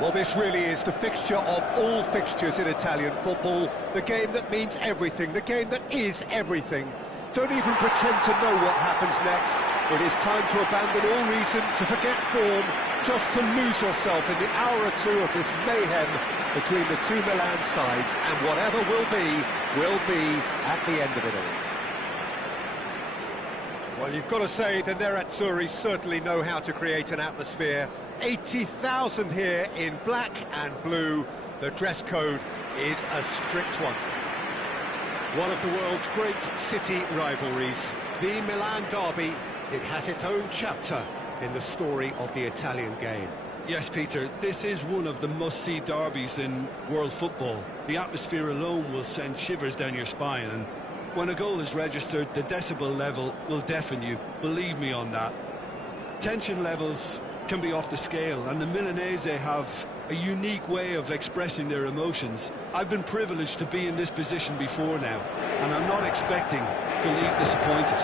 Well, this really is the fixture of all fixtures in Italian football, the game that means everything, the game that is everything. Don't even pretend to know what happens next. It is time to abandon all reason, to forget form, just to lose yourself in the hour or two of this mayhem between the two Milan sides, and whatever will be at the end of it all. Well, you've got to say the Nerazzurri certainly know how to create an atmosphere. 80,000 here in black and blue. The dress code is a strict one. One of the world's great city rivalries, the Milan derby. It has its own chapter in the story of the Italian game. Yes, Peter, this is one of the must-see derbies in world football. The atmosphere alone will send shivers down your spine, and when a goal is registered, the decibel level will deafen you. Believe me on that. Tension levels can be off the scale, and the Milanese have a unique way of expressing their emotions. I've been privileged to be in this position before now, and I'm not expecting to leave disappointed.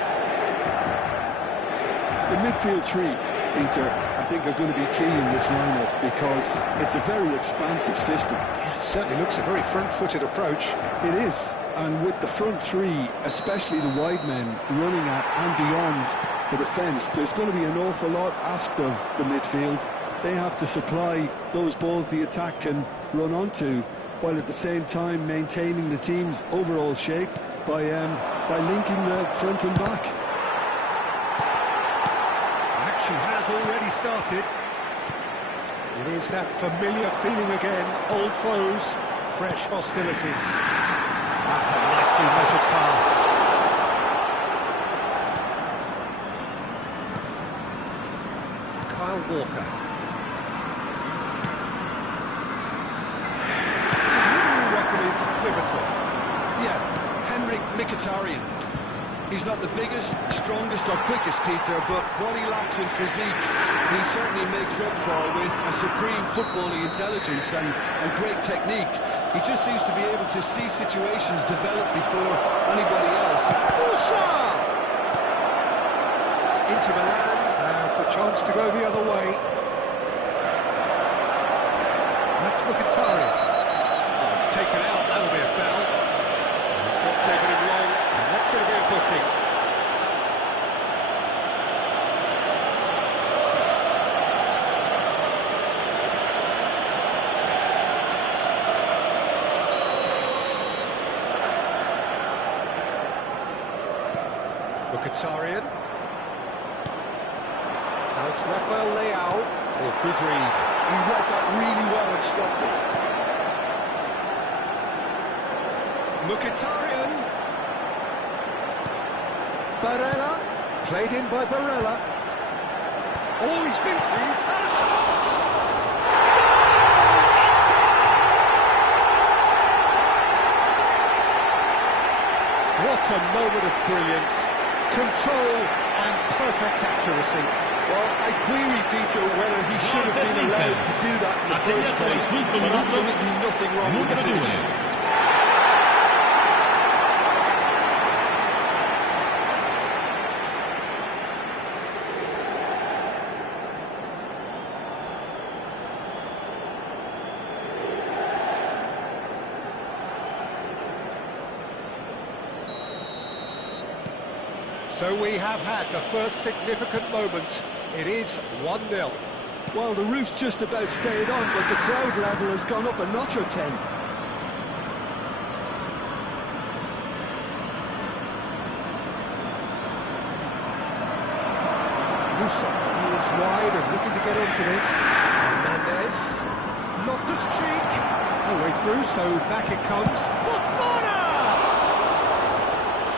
The midfield three, Peter, I think are going to be key in this lineup because it's a very expansive system. Yeah, it certainly looks a very front-footed approach. It is, and with the front three, especially the wide men, running at and beyond the defence, there's going to be an awful lot asked of the midfield. They have to supply those balls the attack can run onto, while at the same time maintaining the team's overall shape by linking the front and back. Action has already started. It is that familiar feeling again, old foes, fresh hostilities. That's a nicely measured pass. Kyle Walker. So who do you reckon is pivotal? Yeah, Henrik Mkhitaryan. He's not the biggest, strongest or quickest, Peter, but what he lacks in physique, he certainly makes up for with a supreme footballing intelligence and great technique. He just seems to be able to see situations develop before anybody else. Musa! Inter Milan has the chance to go the other way. That's Mkhitaryan. Oh, it's taken out, that'll be a foul. It's not taking him long, and that's going to be a booking. Mkhitaryan. Now it's Rafael Leao. Oh, good read. He read that really well and stopped it. Mkhitaryan. Barella. Played in by Barella. Oh, he's been pleased. Had a shot! What a moment of brilliance. Control and perfect accuracy. Well, I query, Peter, whether he should have been allowed to do that in the first place, but absolutely nothing wrong with the finish. So we have had the first significant moment. It is 1-0. Well, the roof's just about stayed on, but the crowd level has gone up a notch or 10. Musa is wide and looking to get onto this. Hernandez. Loftus-Cheek. No way through, so back it comes. Fofana!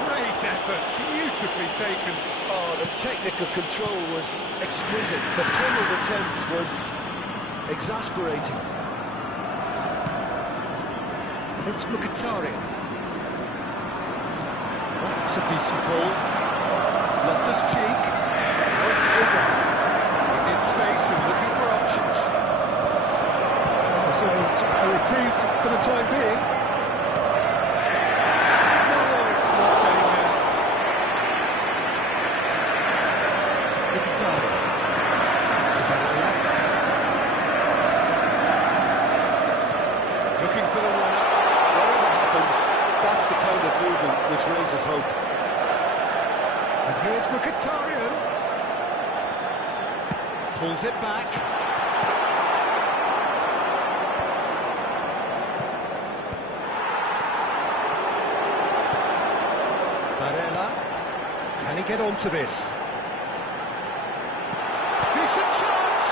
Great effort, beautifully taken. Oh, the technical control was exquisite. The tunneled attempt was exasperating. And it's Mkhitaryan. That looks a decent ball. Loftus-Cheek. Now it's Abraham. He's in space and looking for options. So a reprieve for the time being. No, it's not getting there. Mkhitaryan. To Barella. movement, which raises hope. And here's Mkhitaryan. Pulls it back. Barella. Can he get onto this? Decent chance!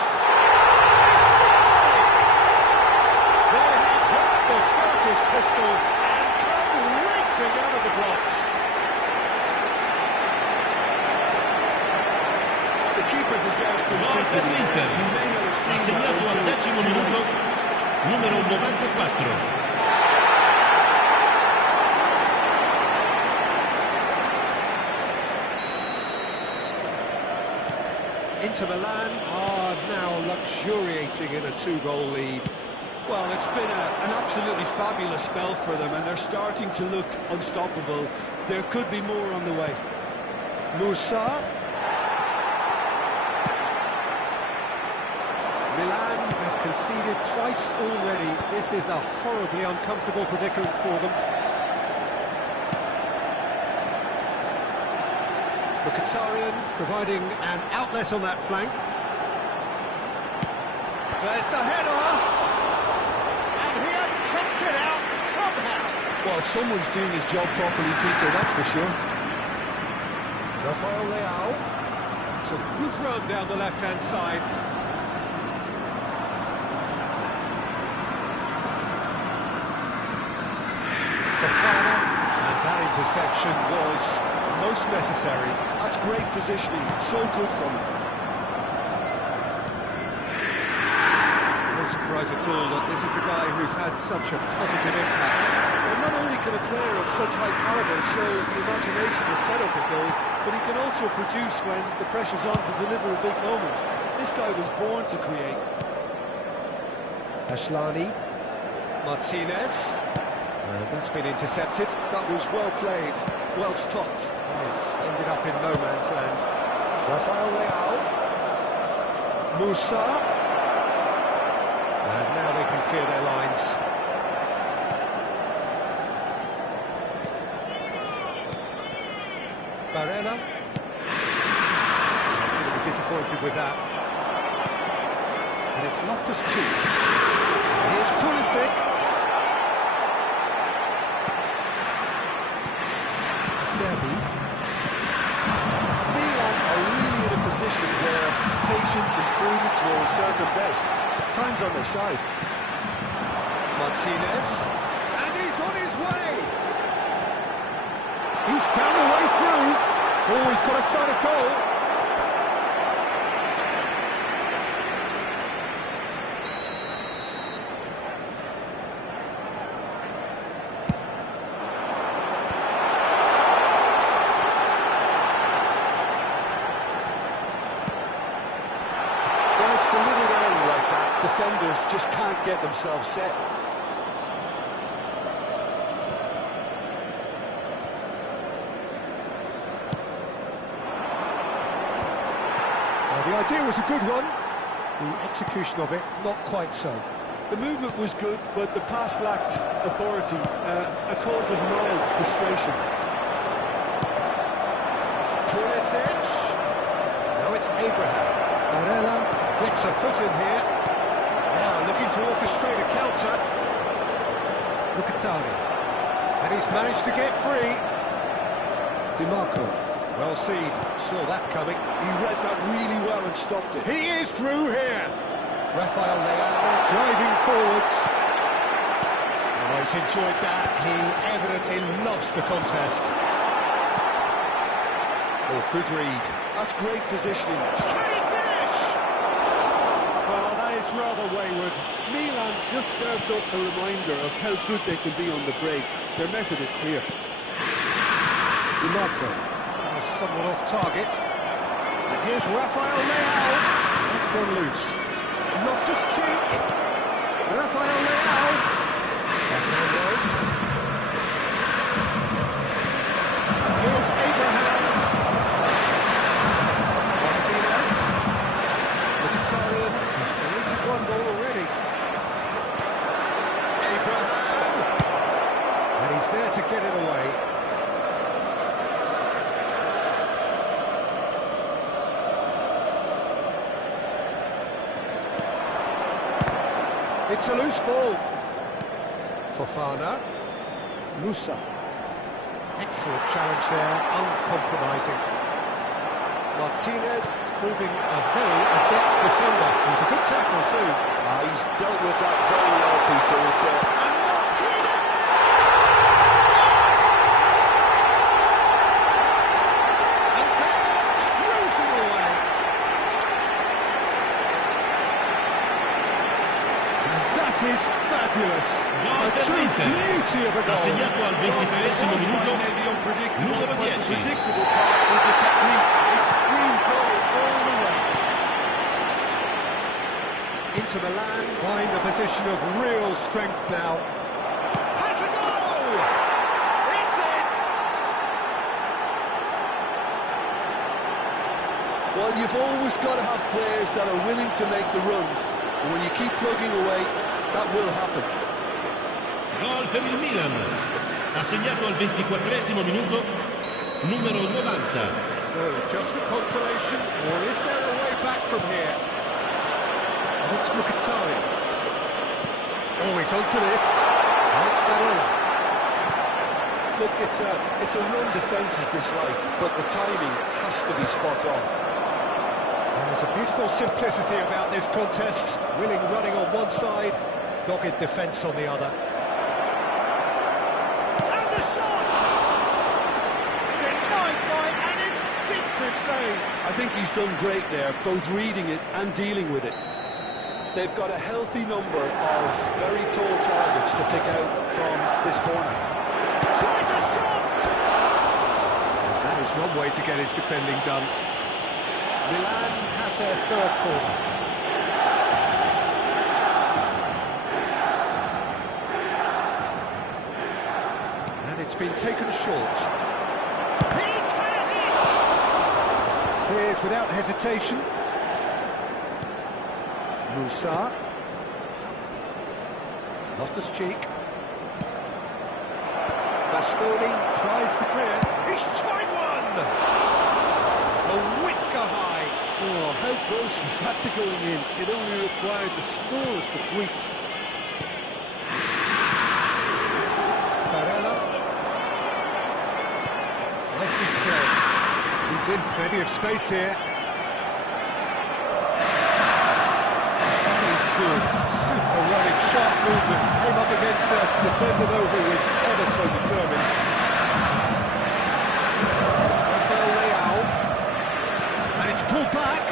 They have heard the starter's pistol and come racing out of the blocks. The keeper deserves some Gol per sympathy. l'Inter, You may not have ha seen that segnato al until 10° too minuto, late. numero 94. Inter Milan are now luxuriating in a 2-goal lead. Well, it's been an absolutely fabulous spell for them, and they're starting to look unstoppable. There could be more on the way. Musa. Milan have conceded twice already. This is a horribly uncomfortable predicament for them. Mkhitaryan providing an outlet on that flank. There's the header! And he has kept it out somehow! Well, someone's doing his job properly, Peter, that's for sure. Rafael Leao. It's a good run down the left-hand side. Fofana, and that interception was most necessary. That's great positioning, so good from him. No surprise at all that this is the guy who's had such a positive impact. Well, not only can a player of such high calibre show the imagination to set up a goal, but he can also produce when the pressure's on to deliver a big moment. This guy was born to create. Ashlani. Martinez. That's been intercepted. That was well played, well stopped. Yes, ended up in no man's land. Rafael Leao. Musa. And now they can clear their lines. Barella. He's going to be disappointed with that. And it's Loftus-Cheek. Here's Pulisic. Serbi. Milan are really in a position where patience and prudence will serve them best. Time's on their side. Martinez. And he's on his way! He's found a way through. Oh, he's got a sight of goal. When it's delivered early like that, defenders just can't get themselves set. The idea was a good one. The execution of it, not quite so. The movement was good, but the pass lacked authority, a cause of mild frustration. Pulisic. Now it's Abraham. Barella gets a foot in here. Now looking to orchestrate a counter. Mkhitaryan. And he's managed to get free. DiMarco. Well seen. Saw that coming. He read that really well and stopped it. He is through here. Rafael Leao driving forwards. Oh, he's enjoyed that. He evidently loves the contest. Oh, good read. That's great positioning. Can he finish? Well, that is rather wayward. Milan just served up a reminder of how good they can be on the break. Their method is clear. DiMarco. Someone off target. And here's Rafael Leao. That's gone loose. Loftus-Cheek. Rafael Leao. Hernandez. And here's Abraham. Martinez. Mkhitaryan has created one goal already. Abraham. And he's there to get it away. It's a loose ball. Fofana. Musa. Excellent challenge there, uncompromising. Martinez proving a very adept defender. It was a good tackle too. He's dealt with that very well, Peter. It's a... And Martinez! And they're cruising away. And that is fabulous. A true beauty of a goal. Assegnato al 23esimo minuto, Maybe unpredictable, numero but the 10. predictable part was the technique. It screamed goal all the way. Inter Milan find a position of real strength now. Has a goal! It's in! Well, you've always got to have players that are willing to make the runs. And when you keep plugging away, that will happen. Gol per il Milan. Assegnato al 24esimo minuto, numero 90. So, just the consolation, or is there a way back from here? And it's Mkhitaryan. Oh, he's onto this. And it's Barella. Look, it's a run defence dislike, but the timing has to be spot on. There's a beautiful simplicity about this contest. Willing running on one side, dogged defence on the other. And the shot! Denied by an instinctive save. I think he's done great there, both reading it and dealing with it. They've got a healthy number of very tall targets to pick out from this corner. Tries a shot! That is one way to get his defending done. Milan have their third corner. And it's been taken short. He's had it! Cleared without hesitation. Musa. Loftus-Cheek. Bastoni tries to clear. He's tried one! A whisker high. Oh, how close was that to going in? It only required the smallest of tweaks. Barella. Nicely spread. He's in plenty of space here. That is good. Super running, sharp movement. Came up against a defender though who was ever so determined. It's Rafael Leao. And it's pulled back.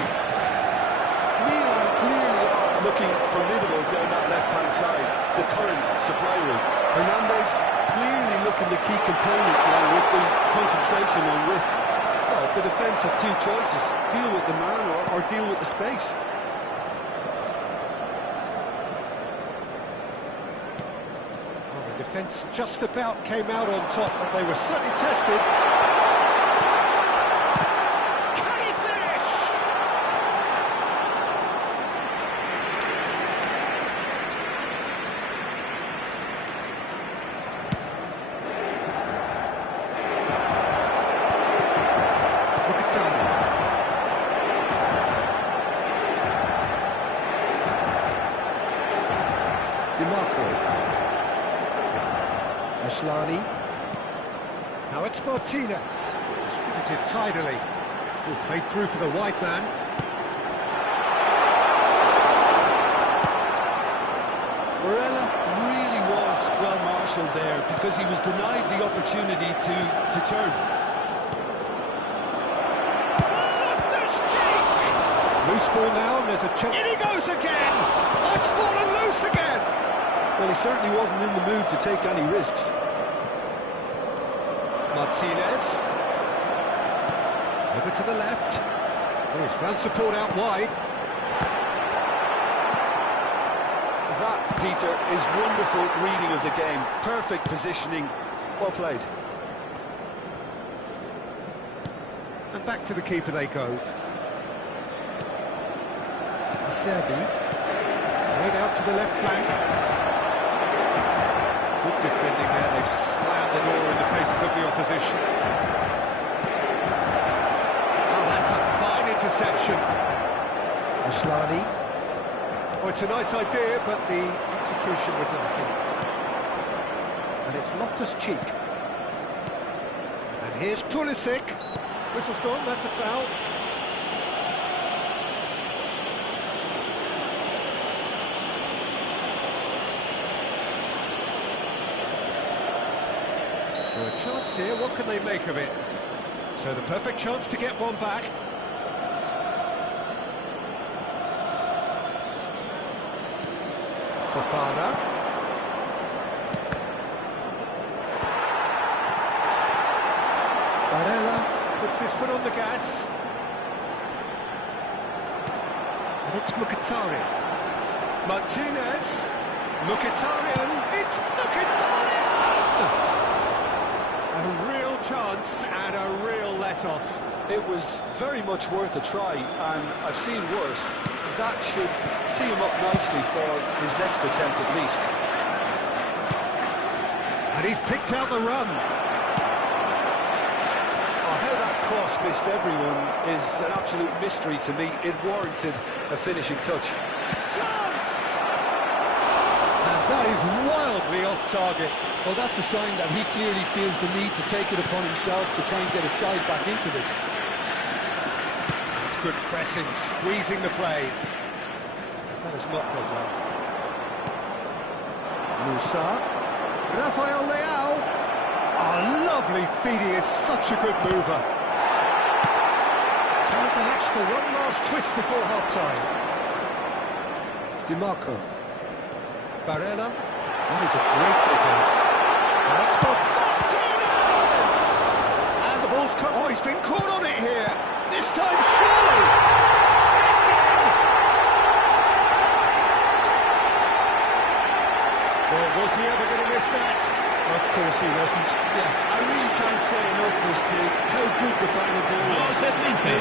Milan clearly are looking formidable down that left-hand side, the current supply route. Hernandez clearly looking the key component now with the concentration on width. Well, the defence have two choices, deal with the man or deal with the space. Well, the defence just about came out on top, but they were certainly tested. Can he finish? Mkhitaryan. DiMarco. Ashlani. Now it's Martinez. Distributed tidily. Will play through for the wide man. Barella really was well marshalled there because he was denied the opportunity to turn. Loftus-Cheek! Loose ball now, and there's a chance. In he goes again! Oh, it's fallen loose again! Well, he certainly wasn't in the mood to take any risks. Martinez. Over to the left. Oh, he's found support out wide. That, Peter, is wonderful reading of the game. Perfect positioning. Well played. And back to the keeper they go. Acerbi. Played out to the left flank. Good defending there. They've slammed the door in the faces of the opposition. Oh, that's a fine interception. Ashlani. Oh, it's a nice idea, but the execution was lacking. And it's Loftus-Cheek. And here's Pulisic. Whistle's gone, that's a foul. So a chance here, what can they make of it? So the perfect chance to get one back. Fofana. Barella puts his foot on the gas. And it's Mkhitaryan. Martinez. Mkhitaryan. It's Mkhitaryan! A real chance and a real let-off. It was very much worth a try, and I've seen worse. That should tee him up nicely for his next attempt at least. And he's picked out the run. Oh, how that cross missed everyone is an absolute mystery to me. It warranted a finishing touch. Chance! And that is wildly off target. Well, that's a sign that he clearly feels the need to take it upon himself to try and get his side back into this. It's good pressing, squeezing the play. That has not gone well. Musa. Rafael Leao. Oh, lovely feed, he is such a good mover. Time perhaps for one last twist before half-time. Di Marco. Barella. That is a great pick-out. That's Martinez! And the ball's come. Oh, he's been caught on it here. This time, surely. It's in! Well, was he ever going to miss that? Of course he wasn't. Yeah, I really can't say enough as to how good the final ball was. It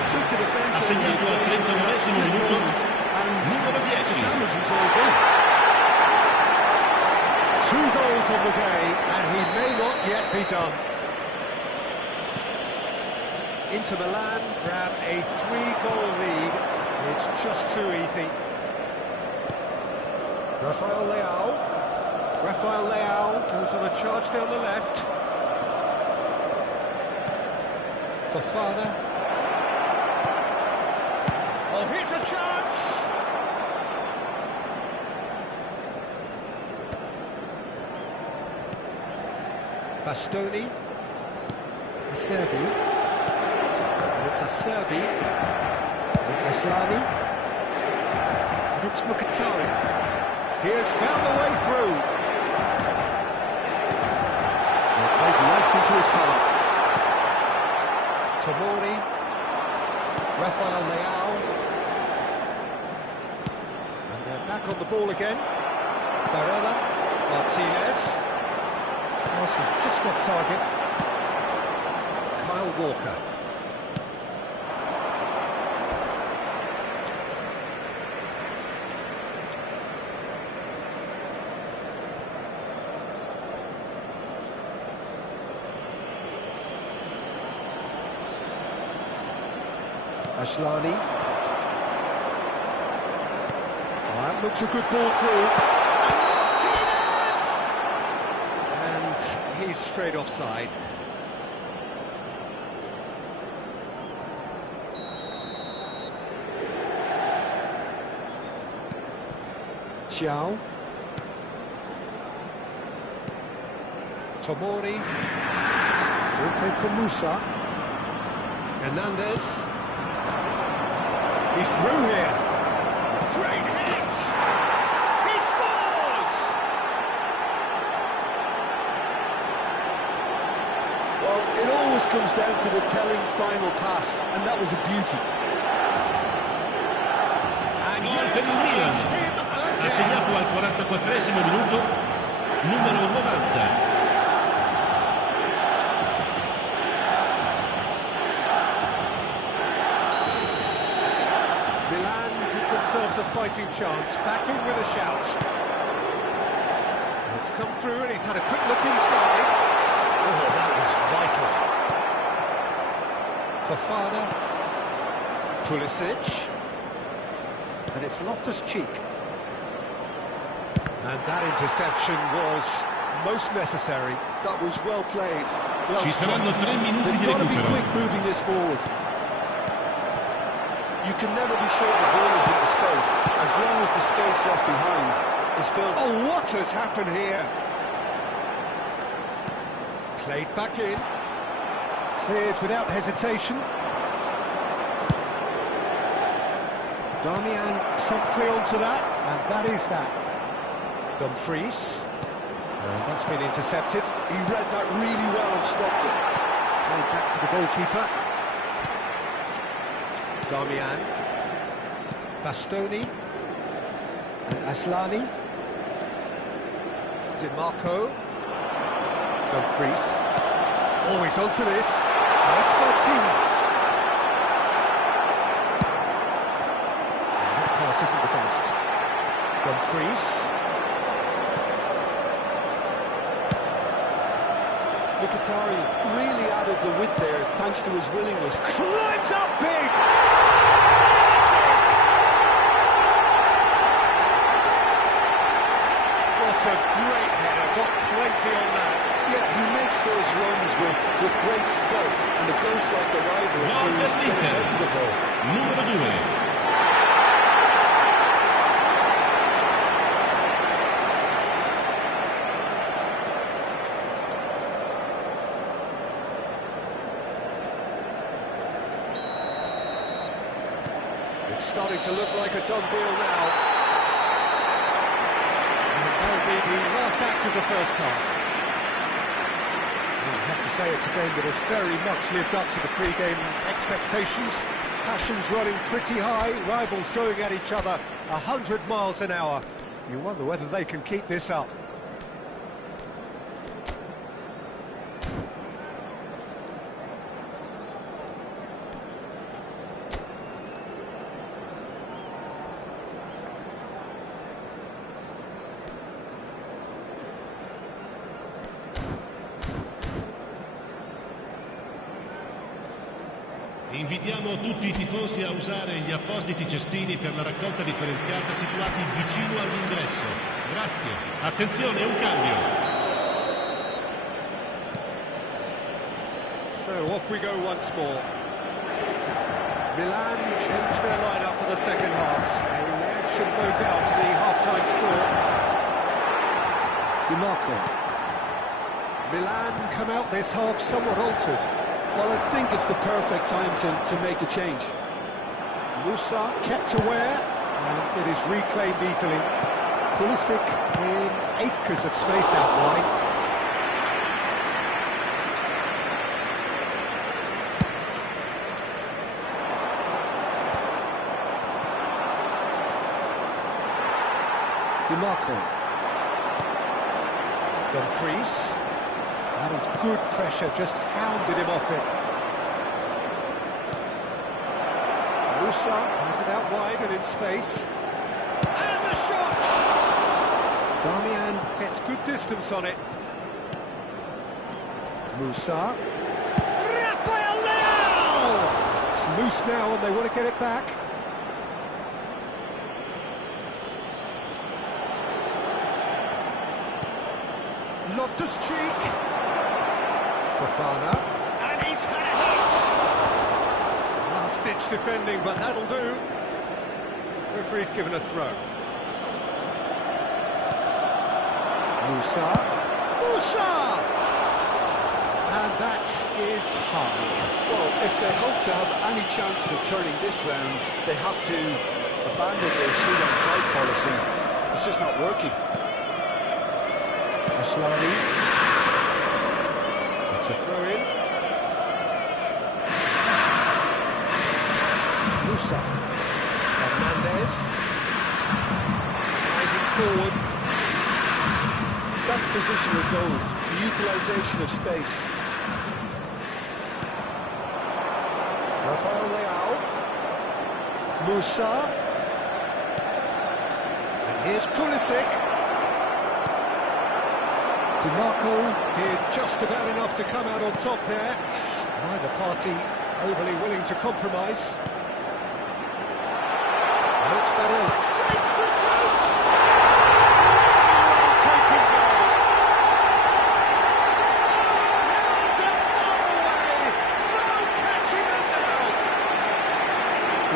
took the defence out of the equation at that split moment, and the damage was all done. 2 goals on the day, and he may not yet be done. Inter Milan grab a 3-goal lead. It's just too easy. Rafael Leao goes on a charge down the left. Fofana. Oh, here's a chance! Bastoni, Acerbi, and it's Acerbi, and Aslani, and it's Mkhitaryan. He has found a way through. They played right into his path. Tomori, Rafael Leao, and they're back on the ball again. Barella, Martinez. Pass is just off target. Kyle Walker. Aslani. Oh, that looks a good ball through. And Martinez! And he's straight offside. Xiao. Tomori. Ball played for Musa. Hernandez. He's through here. Great hit! He scores! Well, it always comes down to the telling final pass, and that was a beauty. And Gol per il yes, Milan. it's him Ha again. segnato al 44esimo minuto, numero 90. Milan give themselves a fighting chance, back in with a shout. It's come through and he's had a quick look inside. Oh, that was vital. Fofana. Pulisic. And it's Loftus-Cheek. And that interception was most necessary. That was well played. Well Ci saranno struck. 3 minuti They've di got to be recupero. quick moving this forward. You can never be sure the ball is in the space, as long as the space left behind is filled. Oh, what has happened here? Played back in. Cleared without hesitation. Darmian promptly onto that, and that is that. Dumfries. And that's been intercepted. He read that really well and stopped it. Played back to the goalkeeper. Darmian. Bastoni. And Aslani. DiMarco. Dumfries. Oh, he's onto this. That's Martinez. And that pass isn't the best. Dumfries. Mkhitaryan really added the width there, thanks to his willingness. Climbs up big! What a great header, got plenty on that. Yeah, he makes those runs with great stealth, and it goes like a rival to get his head to the ball. Numero 2. It's starting to look like a done deal now. And that'll be the last act of the first half. Well, I have to say it's a game that has very much lived up to the pre-game expectations. Passions running pretty high, rivals going at each other 100 miles an hour. You wonder whether they can keep this up. Invitiamo tutti i tifosi a usare gli appositi cestini per la raccolta differenziata situati vicino all'ingresso. Grazie. Attenzione, un cambio. So off we go once more. Milan changed their lineup for the second half. A reaction, no doubt, to the half-time score. DiMarco. Milan come out this half somewhat altered. Well, I think it's the perfect time to make a change. Musa kept aware, and it is reclaimed easily. Pulisic in acres of space out wide. DiMarco. Dumfries. That is good pressure, just hounded him off it. Musa has it out wide and in space. And the shot! Darmian gets good distance on it. Musa. Rafael Leao! It's loose now and they want to get it back. Loftus-Cheek. Fofana, and he's had a hit! Last-ditch defending, but that'll do. Referee's given a throw. Musa. And that is high. Well, if they hope to have any chance of turning this round, they have to abandon their shoot-on-sight policy. It's just not working. Aslani. It's a throw-in. Musa. Hernandez. Driving forward. That's positional goals, the utilisation of space. Rafael Leao. Musa. And here's Pulisic. DiMarco did just about enough to come out on top there. Neither party overly willing to compromise. And it's better. Saves the shot!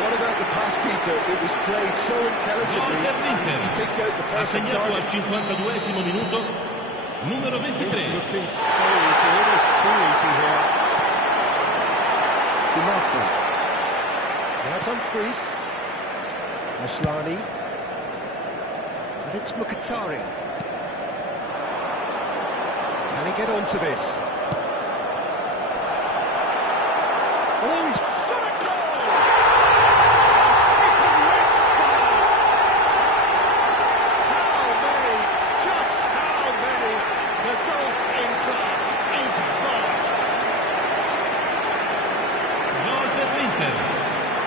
What about the pass, Peter? It was played so intelligently. Gol per l'Inter. He picked out the Ha perfect segnato al target. 52esimo minuto, numero It's 23. looking so easy, almost too easy here. Dimarco. Now Dumfries. Ashlani. And it's Mkhitaryan. Can he get onto this? Oh, he's shot a goal! Stephen Red style! How many? Just how many? The golf in class is vast. Gol per l'Inter.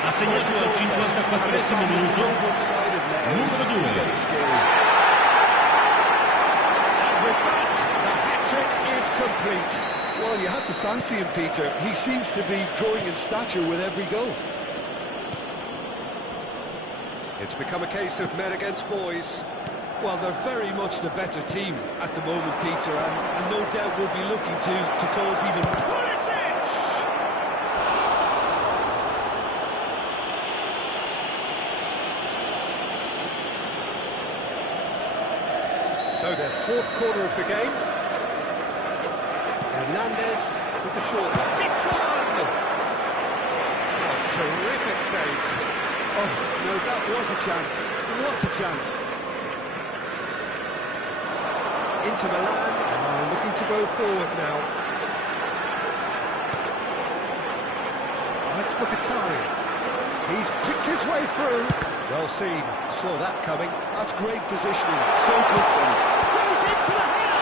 Ha segnato al 54esimo minuto, numero 2. And with that, the hat-trick is complete. Well, you had to fancy him, Peter. He seems to be growing in stature with every goal. It's become a case of men against boys. Well, they're very much the better team at the moment, Peter, and no doubt will be looking to cause even... Pulisic! So their fourth corner of the game. Hernandez with the short one. It's on! Oh, terrific save. Oh, no, that was a chance. What a chance. Into Milan, looking to go forward now. That's Mkhitaryan. He's picked his way through. Well seen, saw that coming. That's great positioning. So good for him. Goes into the header!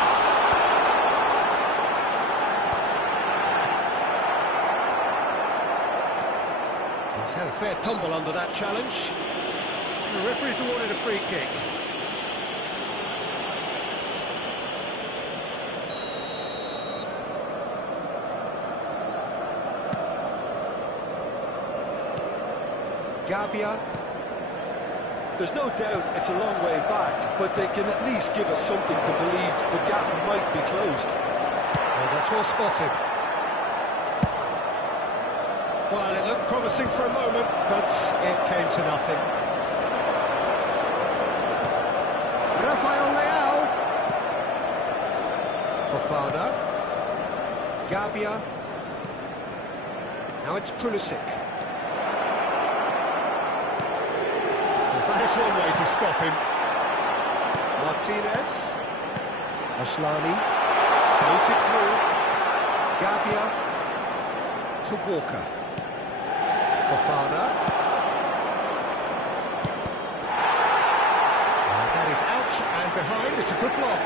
He's had a fair tumble under that challenge. The referee's awarded a free kick. Gabbia. There's no doubt it's a long way back, but they can at least give us something to believe the gap might be closed. Well, that's well spotted. Well, it looked promising for a moment, but it came to nothing. Rafael Leao. Fofana. Gabbia. Now it's Pulisic. That is one way to stop him. Martinez. Ashlani. Floated through. Gabbia. To Walker. Fofana. And that is out and behind. It's a good block.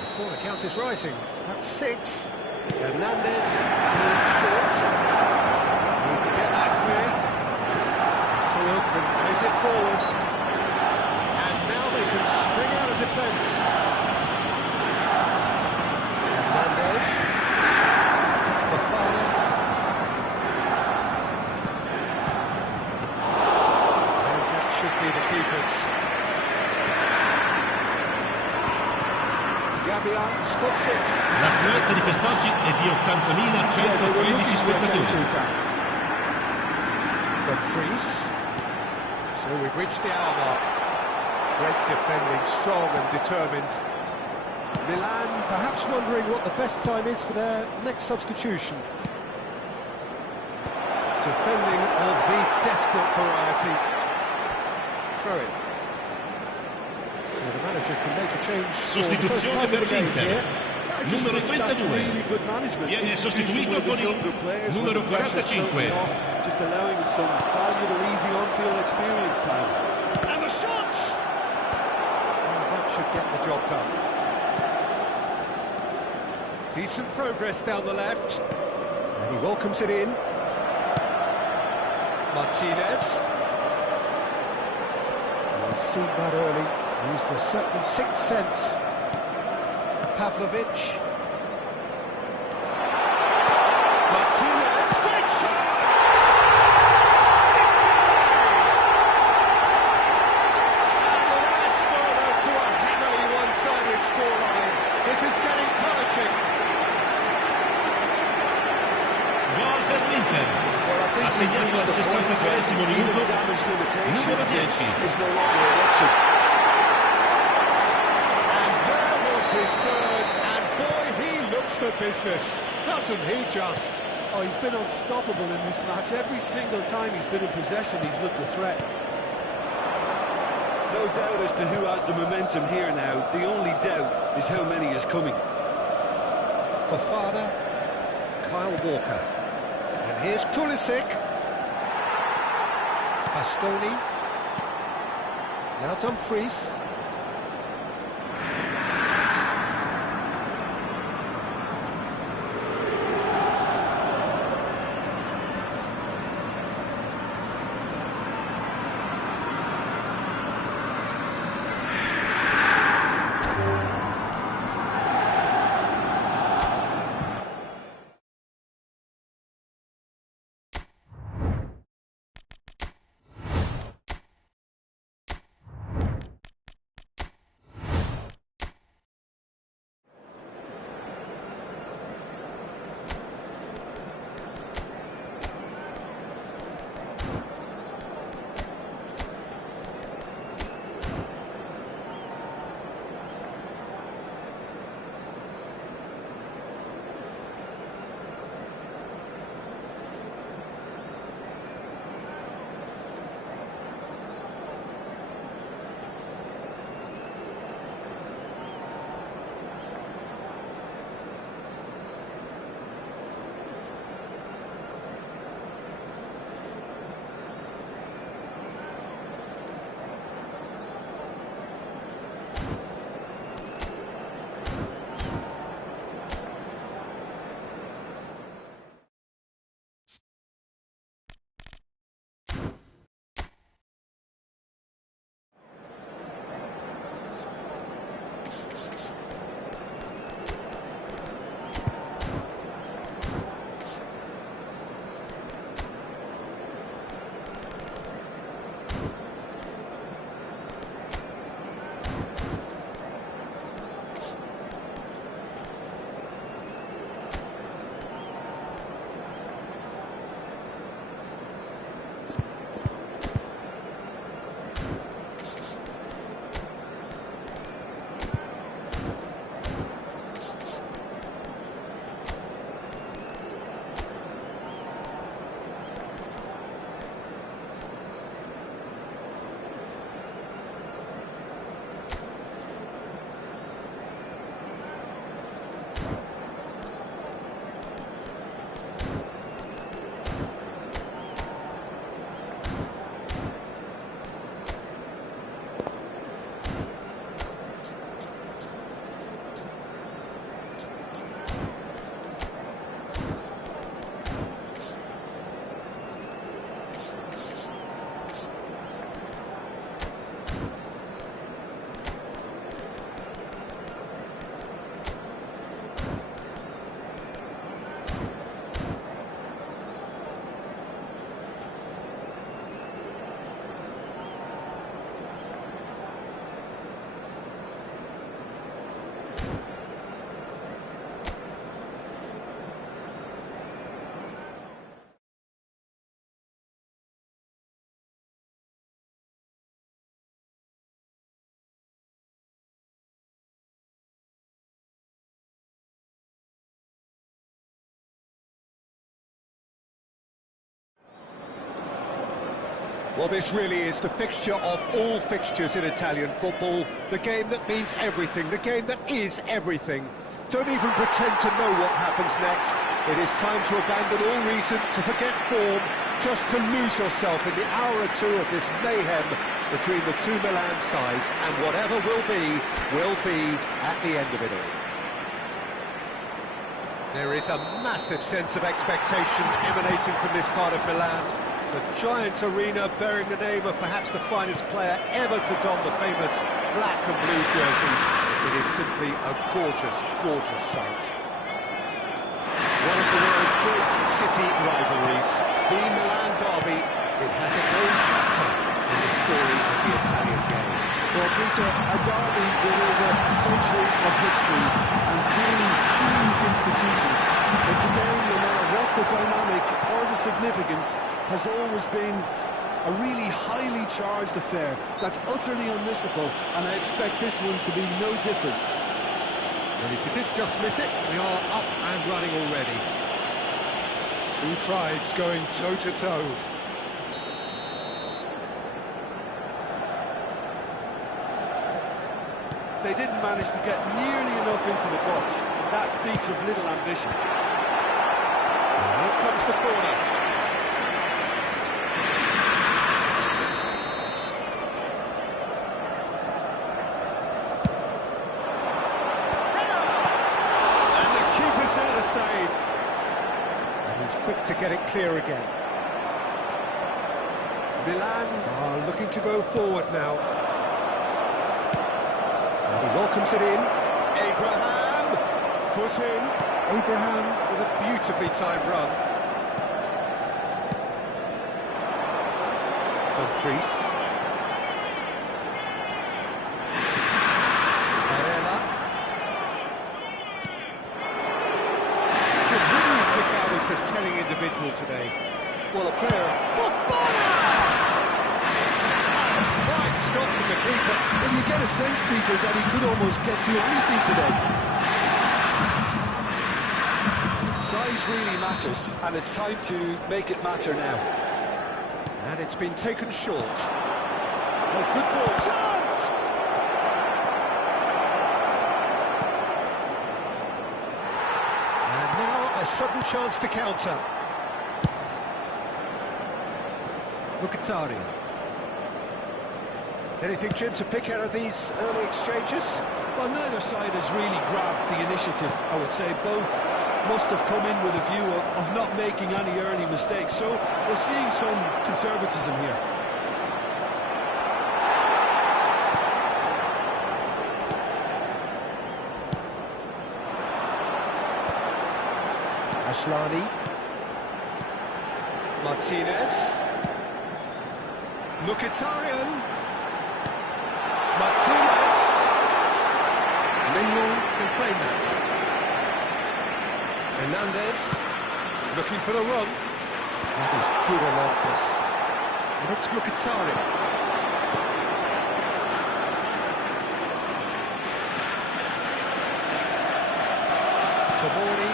The corner count is rising. That's 6. Hernandez. Moves short. He can get that clear. So Wilkin plays it forward, and now they can spring out of defence. Hernandez, Fofana. And that should be the keepers. Gabbia spots it. L'affluenza di quest'oggi è di 80.113 spettatori. Dumfries. So we've reached the hour mark. Great defending, strong and determined. Milan perhaps wondering what the best time is for their next substitution. Defending of the desperate variety. Throw it. So the manager can make a change for the first Sostituzione time in per the game l'Inter. here. Numero 32. Really good management. Viene Introducing sostituito one of his con il younger players when numero the pressure's 45. totally off, just allowing him some valuable, easy on-field experience time. And the shot! Oh, that should get the job done. Decent progress down the left. And he welcomes it in. Martinez. We've seen that early. Used a certain sixth sense. Pavlovic. Martinez. Great chance! Sticks it away! And it adds further to a heavily one-sided scoreline. This is getting punishing. Gol per l'Inter. Well, a think Ha we've segnato reached al the point where 63esimo even minuto damage limitations numero 10. is no longer an option. And there was his third, and boy, he looks the business, doesn't he just? Oh, he's been unstoppable in this match. Every single time he's been in possession, he's looked a threat. No doubt as to who has the momentum here now. The only doubt is how many is coming. Fofana, Kyle Walker, and here's Pulisic. Bastoni, now Dumfries. Well, this really is the fixture of all fixtures in Italian football, the game that means everything, the game that is everything. Don't even pretend to know what happens next. It is time to abandon all reason, to forget form, just to lose yourself in the hour or two of this mayhem between the two Milan sides, and whatever will be at the end of it all. There is a massive sense of expectation emanating from this part of Milan. The giant arena bearing the name of perhaps the finest player ever to don the famous black and blue jersey. It is simply a gorgeous, gorgeous sight. One of the world's great city rivalries, the Milan derby. It has its own chapter in the story of the Italian game. Well, Peter, a derby with over a century of history and two huge institutions. It's a game no matter what the dynamic or the significance has always been a really highly charged affair that's utterly unmissable, and I expect this one to be no different. And if you did just miss it, we are up and running already. Two tribes going toe-to-toe. They didn't manage to get nearly enough into the box, and that speaks of little ambition. And here comes the corner. And the keeper's there to save. And he's quick to get it clear again. Milan are looking to go forward now. And he welcomes it in. Abraham, foot in. Abraham with a beautifully timed run. Dumfries. Barella. Jim, who do you pick out as the telling individual today? Well, a player... Fine stop from the keeper. Well, you get a sense, Peter, that he could almost get to anything today. Size really matters, and it's time to make it matter now. And it's been taken short. Oh, good ball. Chance! And now a sudden chance to counter. Mkhitaryan. Anything, Jim, to pick out of these early exchanges? Well, neither side has really grabbed the initiative, I would say. Both must have come in with a view of not making any early mistakes. So we're seeing some conservatism here. Asllani. Martinez. Mkhitaryan. Martinez. Mignon can claim that. Hernandez looking for the run. That is good alertness. And it's Mkhitaryan. Tomori.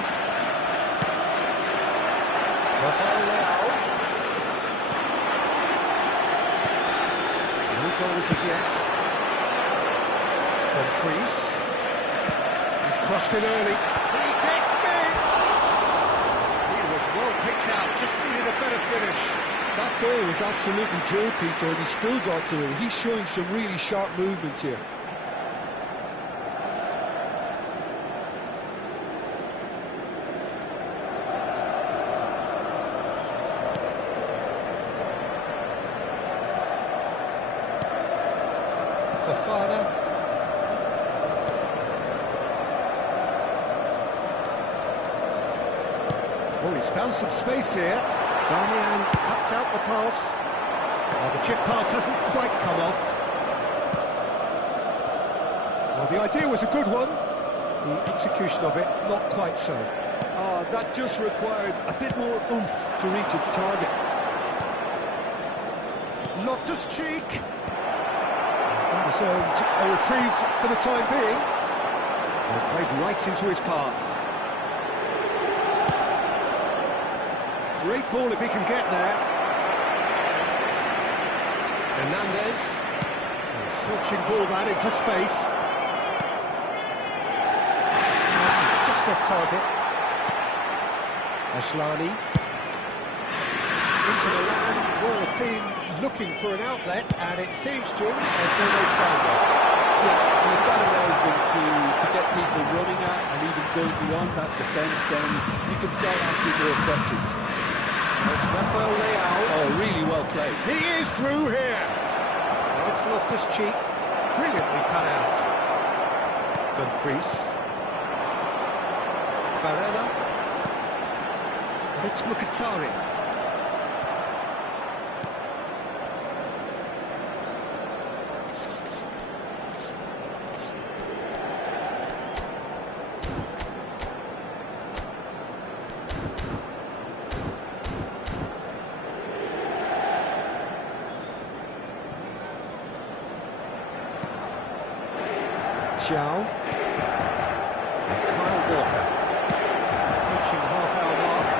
Rafael Leao. No goals as yet. Dumfries. He crossed it early. He gets big. He was well picked out, just needed a better finish. That ball was absolutely drilled, Peter, and he still got to it. He's showing some really sharp movement here. Fofana. Oh, he's found some space here. Darmian cuts out the pass. Oh, the chip pass hasn't quite come off. Well, the idea was a good one. The execution of it, not quite so. That just required a bit more oomph to reach its target. Loftus-Cheek. That has earned a reprieve for the time being. And played right into his path. Great ball if he can get there. Hernandez. And searching ball that into space. Pass just off target. Asllani. Into the land. Well, the team looking for an outlet, and it seems, Jim, as though they've found one. Yeah, and if that allows them to get people running at and even going beyond that defence, then you can start asking more questions. It's Rafael Leao. Oh, really well played. He is through here. Now it's Loftus-Cheek. Brilliantly cut out. Dumfries. Barella. And it's Mkhitaryan. Martial. And Kyle Walker. Approaching the half-hour mark.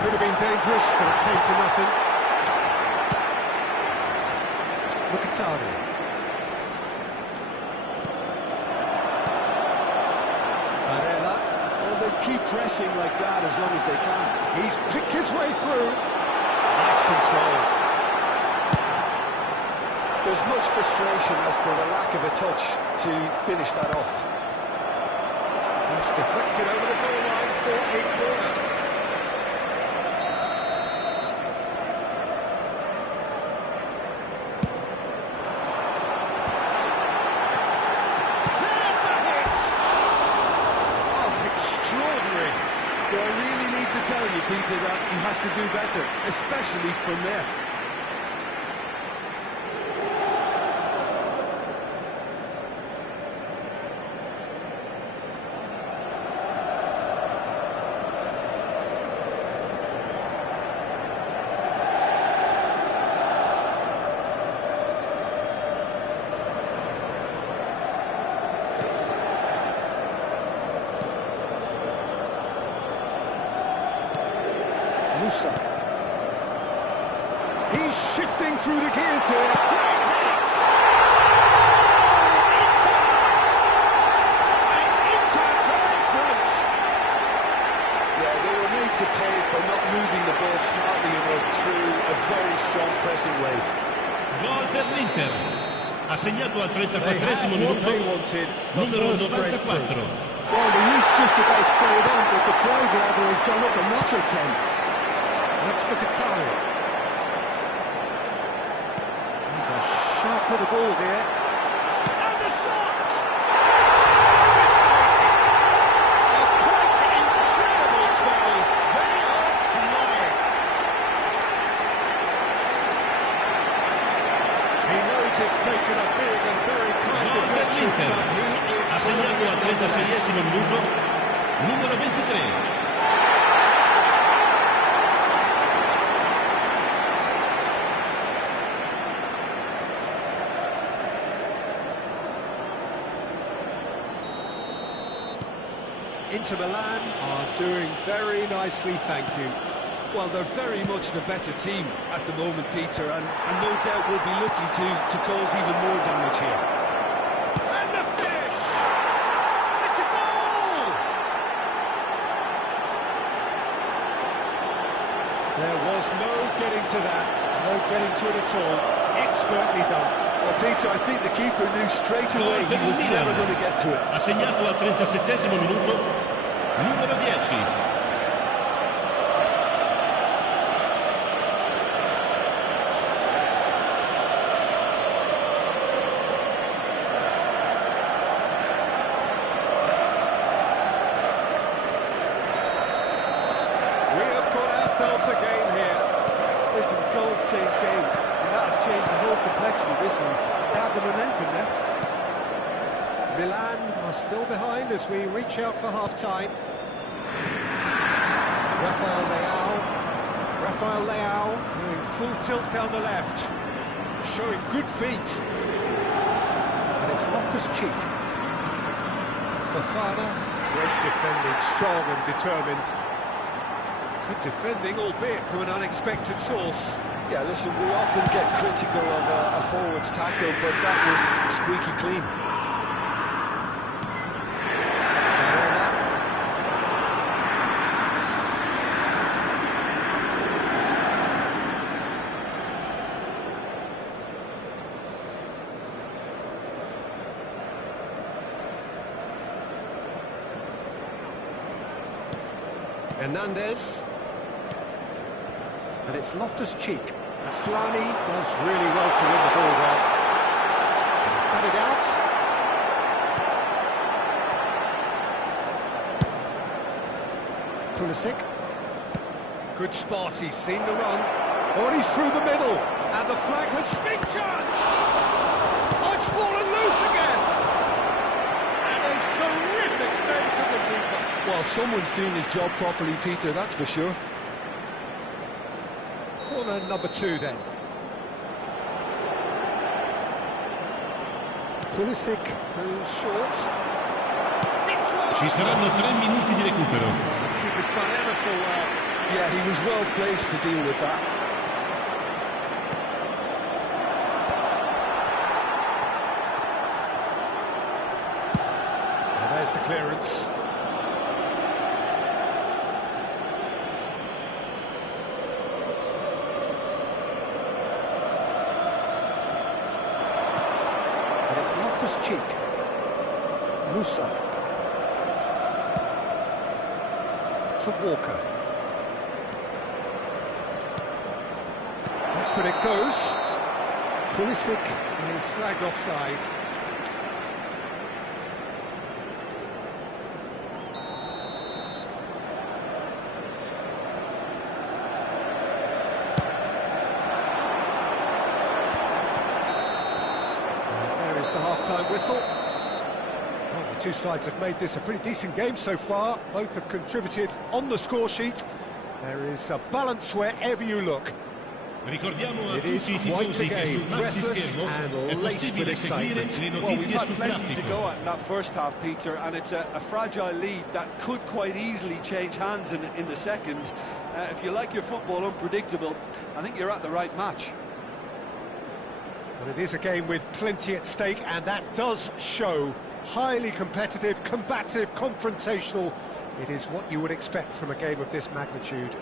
Could have been dangerous, but it came to nothing. Mkhitaryan. Barella. Well, they keep pressing like that as long as they can. He's picked his way through. Nice control. There's much frustration as to the lack of a touch to finish that off. He's deflected over the goal line for a corner. There's the hit! Oh, extraordinary. Do I really need to tell you, Peter, that he has to do better, especially from there? Musa. He's shifting through the gears here. Great hit! Inter going front. Yeah, they were made to pay for not moving the ball smartly enough through a very strong pressing wave. Gol per l'Inter. Ha segnato al They 34esimo had what minuto, they wanted. The numero first breakthrough. 94. Well, the youth just about stayed on, but the crowd level has gone up a notch or 10. That's Mkhitaryan. He's a sharp little ball here. And the shot! A quite incredible spell. They are flying. He knows it's taken a big and very kind Gol of per action, l'Inter. but he is Ha segnato al 36esimo minuto, numero 23. Inter Milan are doing very nicely, thank you. Well, they're very much the better team at the moment, Peter, and no doubt will be looking to cause even more damage here. And the finish! It's a goal! There was no getting to that, no getting to it at all. Expertly done. Well, Peter, I think the keeper knew straight away he was never going to get to it. Ha segnato al 37esimo minuto, numero 10. We have got ourselves a game here. Listen, goals change games, and that has changed the whole complexion of this one. They have the momentum now. Milan are still behind as we reach out for half-time. Rafael Leao going full tilt down the left, showing good feet. And it's Loftus-Cheek. Fofana, great defending, strong and determined. Good defending, albeit from an unexpected source. Yeah, listen, we often get critical of a forward's tackle, but that was squeaky clean. Hernandez. And it's Loftus-Cheek. Aslani does really well to win the ball there. He's cut it out. Pulisic. Good spot, he's seen the run. Oh, and he's through the middle. And the flag has big chance! Oh, it's fallen loose again! And a terrific save from the keeper. Well, someone's doing his job properly, Peter, that's for sure. Corner number 2 then. Pulisic, who's short. Ci saranno 3 minuti di recupero. Keeper's done ever so well. Yeah, he was well placed to deal with that. And there's the clearance. And it's Loftus-Cheek. Musa. To Walker. But it goes. Pulisic is flagged offside. And there is the half-time whistle. Well, the two sides have made this a pretty decent game so far. Both have contributed on the score sheet. There is a balance wherever you look. Ricordiamo a It is tutti i quite tifosi a che game, sul maxi breathless schermo and è laced with possibile seguire excitement. le Well, we've notizie had sul plenty to grafico. go at in that first half, Peter, and it's a fragile lead that could quite easily change hands in the second. If you like your football unpredictable, I think you're at the right match. Well, it is a game with plenty at stake, and that does show. Highly competitive, combative, confrontational. It is what you would expect from a game of this magnitude.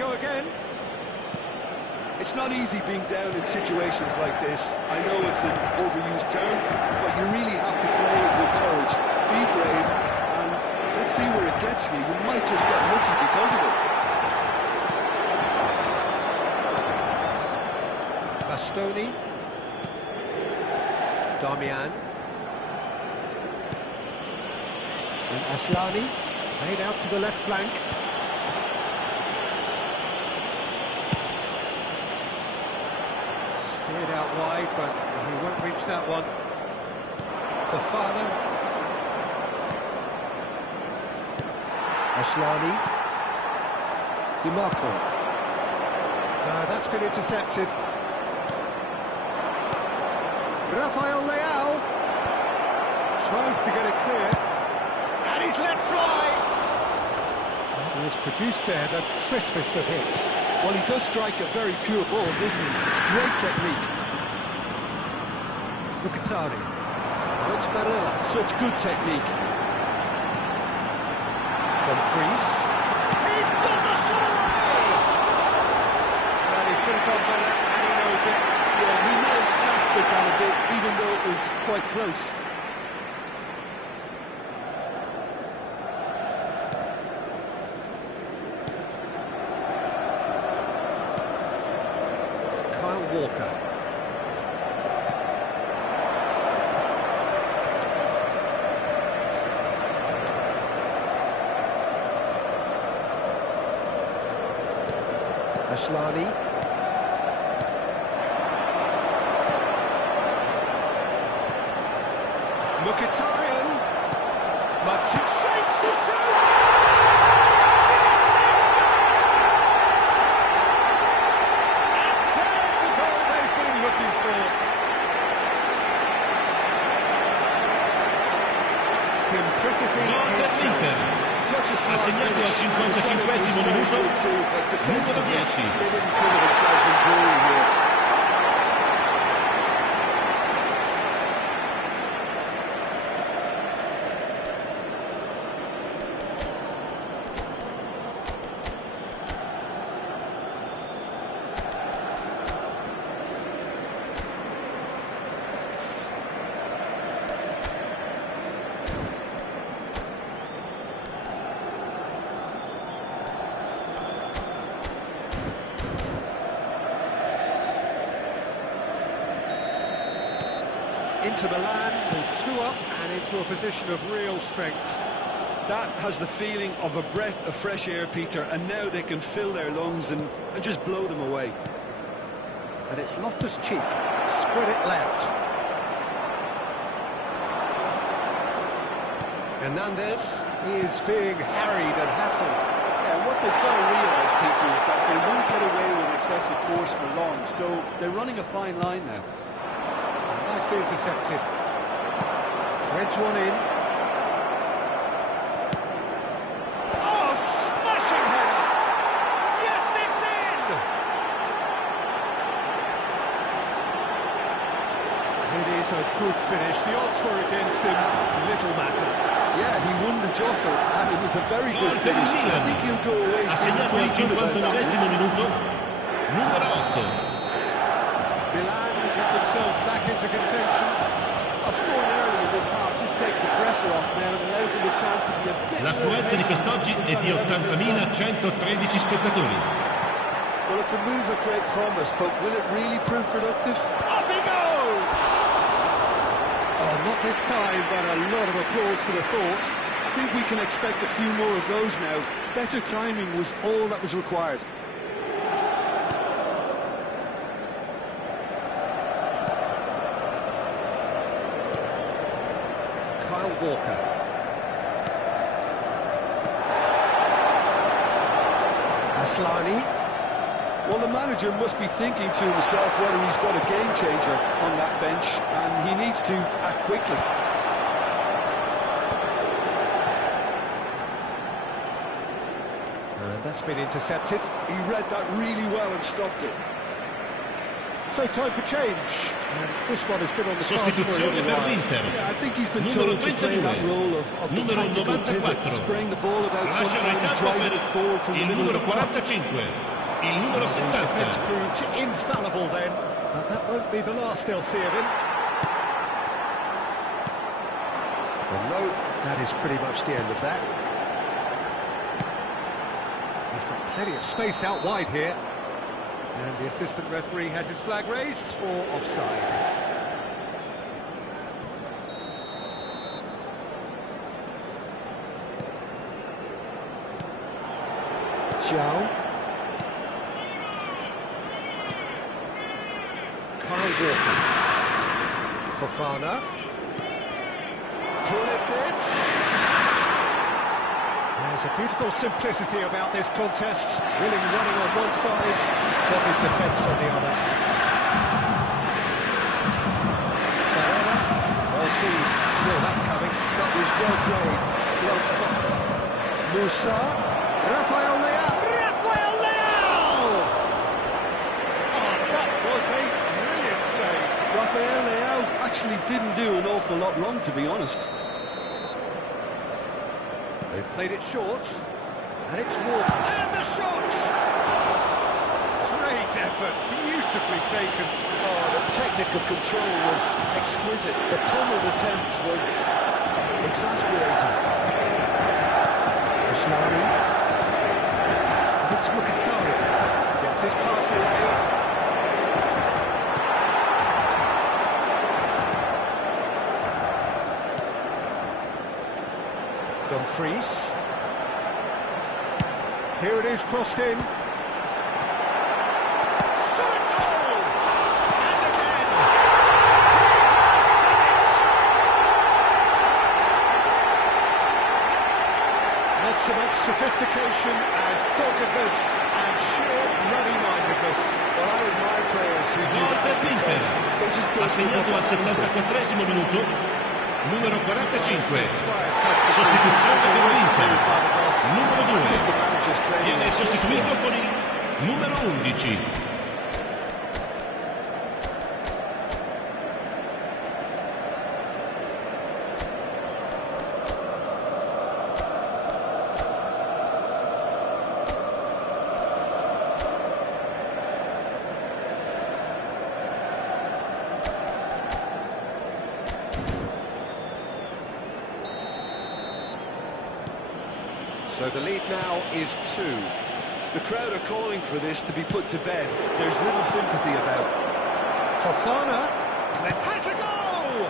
go again. It's not easy being down in situations like this. I know it's an overused term, but you really have to play it with courage. Be brave, and let's see where it gets you. You might just get lucky because of it. Bastoni. Darmian. And Aslani. Played out to the left flank. Steered out wide, but he won't reach that one. Fofana. Aslani. DiMarco. That's been intercepted. Rafael Leao tries to get it clear, and he's let fly. He has produced there the crispest of hits. Well, he does strike a very pure ball, doesn't he? It's great technique. Mkhitaryan. Now it's Barella. Such good technique. Dumfries. He's got the shot away! Well, he should have gone better, and he knows it. Yeah, he may have snatched it down a bit, even though it was quite close. Kyle Walker. Aslani. Mkhitaryan. Martin shapes to shoot! And there's the goal they've been looking for. Simplicity itself. Such a Ha smart segnato al finish. 55esimo minuto, numero 10. They didn't cover themselves in glory here. Into Milan, with 2 up and into a position of real strength. That has the feeling of a breath of fresh air, Peter, and now they can fill their lungs and just blow them away. And it's Loftus-Cheek, spread it left. Hernandez is being harried and hassled. Yeah, what they've got to realise, Peter, is that they won't get away with excessive force for long, so they're running a fine line now. Nicely intercepted. Threads one in. Oh, smashing header! Yes, it's in! It is a good finish. The odds were against him. Little matter. Yeah, he won the jostle, and it was a very good finish. I think he'll go away Ha feeling segnato al pretty good about that. 59esimo minuto, numero 8. Milan get themselves back into contention. Scoring early in this half just takes the pressure off now and allows them a chance to be a bit more L'affluenza di patient quest'oggi in è front di of 80.113 spettatori. Well, it's a move of great promise, but will it really prove productive? Up he goes! Oh, not this time, but a lot of applause for the thought. I think we can expect a few more of those now. Better timing was all that was required. Kyle Walker. Aslani. Well, the manager must be thinking to himself whether he's got a game changer on that bench, and he needs to act quickly. That's been intercepted. He read that really well and stopped it. So time for change. And this one has been on the cards for a Sostituzione little per while. l'Inter. Yeah, I think he's been Numero told to play 32. that role of the Numero tactical 94. pivot, spraying the ball about Lascia il sometimes, campo driving per it forward from the il middle of numero the park. 45, il numero The defence 70. proved infallible then, but that won't be the last they'll see of him. And no, that is pretty much the end of that. He's got plenty of space out wide here. And the assistant referee has his flag raised for offside. Xiao. Kyle Walker. Fofana. Pulisic. There's a beautiful simplicity about this contest. Willing running on one side, dogged defence on the other. Barella. Well seen, saw that coming. That was well played, well stopped. Musa. Rafael Leao. Rafael Leao! Oh, that was a brilliant save. Rafael Leao actually didn't do an awful lot wrong, to be honest. They've played it short, and it's Walker. And the shot! Great effort, beautifully taken. Oh, the technical control was exquisite. The pummeled attempt was exasperating. Ashlari. And it's Mkhitaryan. Gets his pass away. Dumfries. Here it is, crossed in. Shot goal! And again! Not so much sophistication as doggedness and sheer bloody-mindedness. Well, I admire players who do Gol per that l'Inter. because they just go Ha segnato al 74esimo minuto. Numero 45. Sostituzione per l'Inter. Numero 2. Viene sostituito con il numero 11. So the lead now is 2. The crowd are calling for this to be put to bed. There's little sympathy about. Fofana has a goal!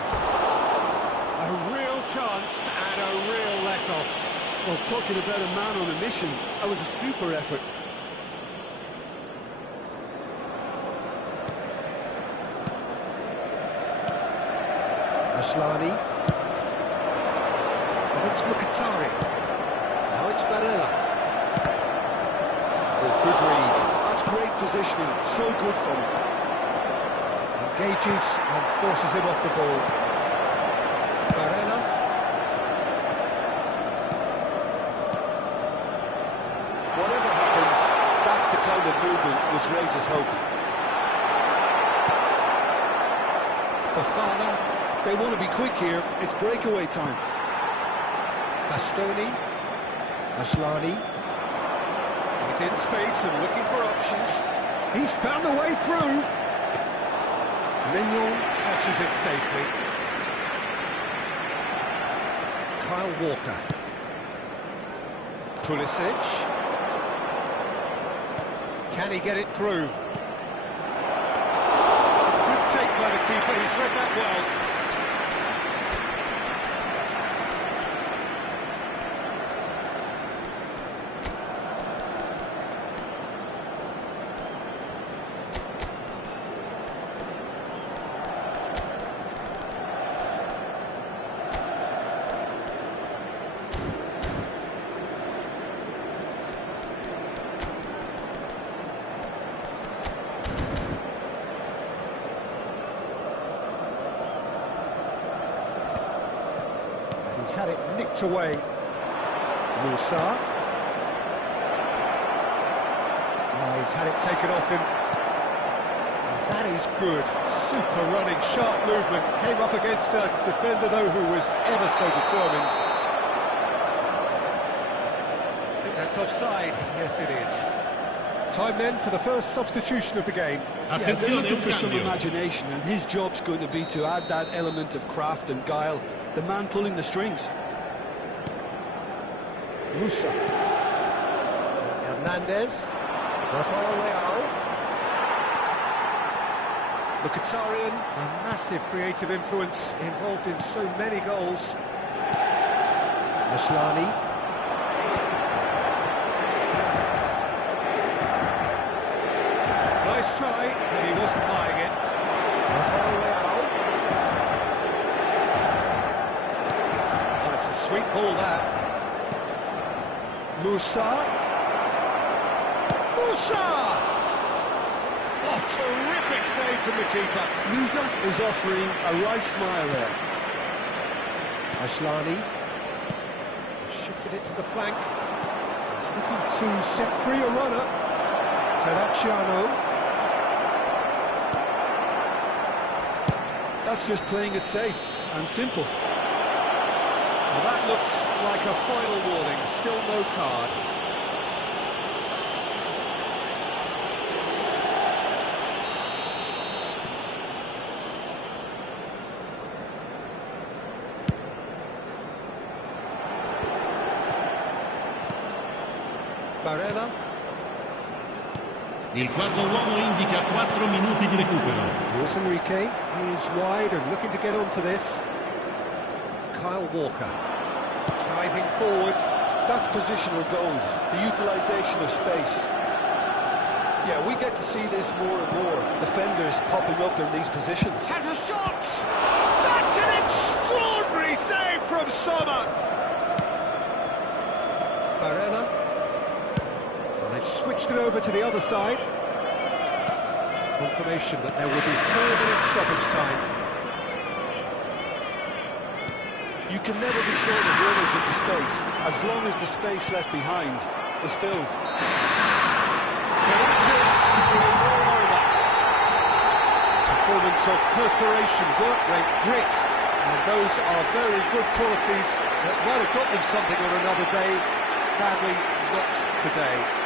A real chance and a real let-off. Well, talking about a man on a mission, that was a super effort. Ashlani. And it's Mkhitaryan. Now it's Barella. Oh, good read. That's great positioning, so good from him. Engages and forces him off the ball. Barella. Whatever happens, that's the kind of movement which raises hope. Fofana. They want to be quick here, it's breakaway time. Bastoni. Ashlani. He's in space and looking for options. He's found a way through. Mignon catches it safely. Kyle Walker. Pulisic. Can he get it through? Good take by the keeper, he's read that well. He's had it nicked away. Musa. He's had it taken off him. And that He's good, super running, sharp movement, came up against a defender though who was ever so determined. I think that's offside, yes it is. Time then for the first substitution of the game. Yeah, they're Attenzione, looking un for some cambio. imagination, and his job's going to be to add that element of craft and guile, the man pulling the strings. Musa. Hernandez. Rafael Leao. Mkhitaryan, a massive creative influence involved in so many goals. Asllani. Nice try, but he wasn't buying it. Rafael Leao. Oh, it's a sweet ball that. Musa. Musa! Oh, terrific save from the keeper. Musa is offering a right smile there. Asllani. Shifted it to the flank. He's looking to set free a runner. Terracciano. That's just playing it safe and simple. Well, that looks like a final warning. Still no card. Barella. Il quarto uomo indica 4 minuti di recupero. Luis Enrique is wide and looking to get onto this. Kyle Walker driving forward. That's positional goals, the utilisation of space. Yeah, we get to see this more and more. Defenders popping up in these positions. Has a shot! That's an extraordinary save from Sommer! Barella. And they've switched it over to the other side. Confirmation that there will be 4 minutes stoppage time. You can never be short of runners in the space, as long as the space left behind is filled. So that's it. It is all over. Performance of perspiration, work rate, grit. And those are very good qualities that might have got them something on another day. Sadly, not today.